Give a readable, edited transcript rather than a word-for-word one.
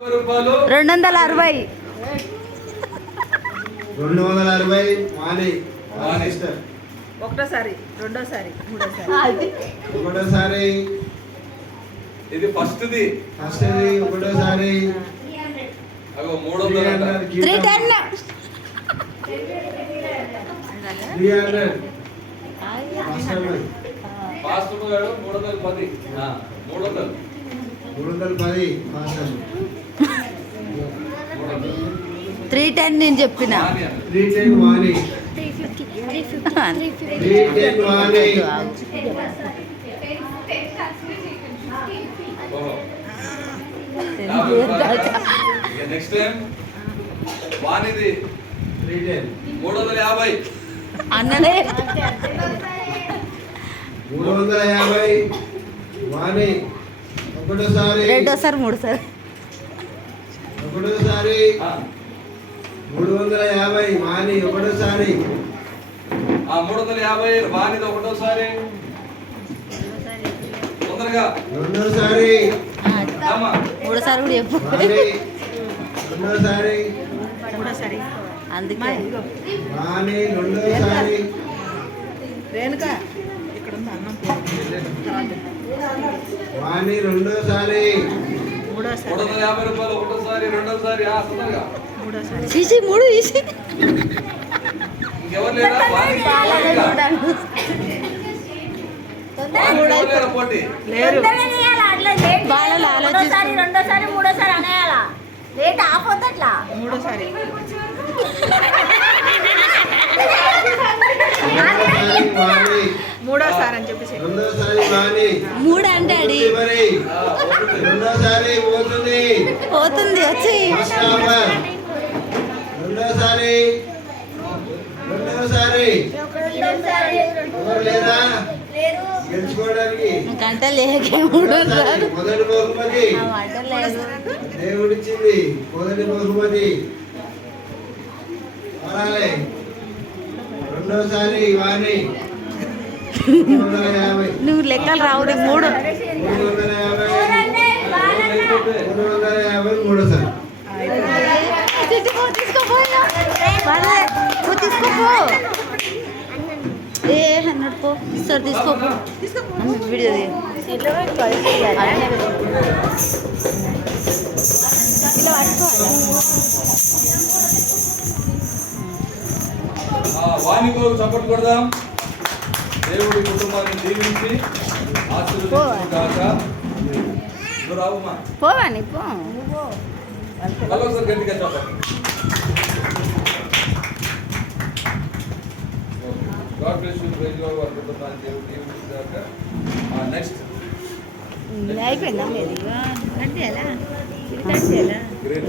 260 వాణి sister ఒకటోసారి రెండోసారి మూడోసారి ఇది ఫస్ట్ది ఒకటోసారి అగో 300 310 ఫాస్ట్ గాడు 310 300 ఫాస్ట్ 310 నేను చెప్పిన 310 వాణి 310 వాణి నెక్స్ట్ టైం వానిది 350 అన్ననే 350 వాణి ఒకటోసారి రెండోసారి మూడోసారి 350 వాణి ఒకటోసారి 350 వానిది ఒకటోసారి తొందరగా రెండోసారి మూడోసారి కూడా చెప్పు రెండోసారి అందుకే వాణి రెండోసారి రేణుక ఇక్కడ ఉంది అన్నం వాణి రెండోసారి 350 రూపాయలు ఒకటోసారి రెండోసారి తొందరగా తీసి మూడు తీసి ఇంకెవరు లేరా పోటీ లేరు బాలలో ఆలోచిస్తారు రెండోసారి మూడోసారి అనేయాలా లేట్ ఆపోద్ది అట్లా మూడోసారి వాణి మూడోసారి అని చెప్పేసి రెండోసారి వాణి మూడు అంటాడు మరి రెండోసారి పోతుంది పోతుంది వచ్చి ఫస్ట్ హాఫర్ రెండోసారి ఎవరు లేరా గెలుచుకోవడానికి గంట లేక మూడోసారి మొదటి బహుమతి దేవుడిచ్చింది మొదటి బహుమతి వాడాలి రెండోసారి వాణి 350 నువ్వు లెక్కలు రావు నీకు మూడు 350 మూడోసారి తీసుకోపోయా నువ్వు తీసుకోపో ఏ 100 పో సార్ తీసుకోపో వీడియో ఇలా వాణి కొరకు సపోర్ట్ కొడదాం దేవుడి కుటుంబాన్ని దీవించి ఆశీర్వదించుగాక నువ్వు రావమ్మా పోవాని పో ఒకసారి గట్టిగా చెప్పండి God bless you praise Lord వారి కుటుంబాన్ని దేవుడు దీవించుగాక నెక్స్ట్ అయిపోయిందా మీది అంటే ఎలా ఇది అంటే ఎలా గ్రేట్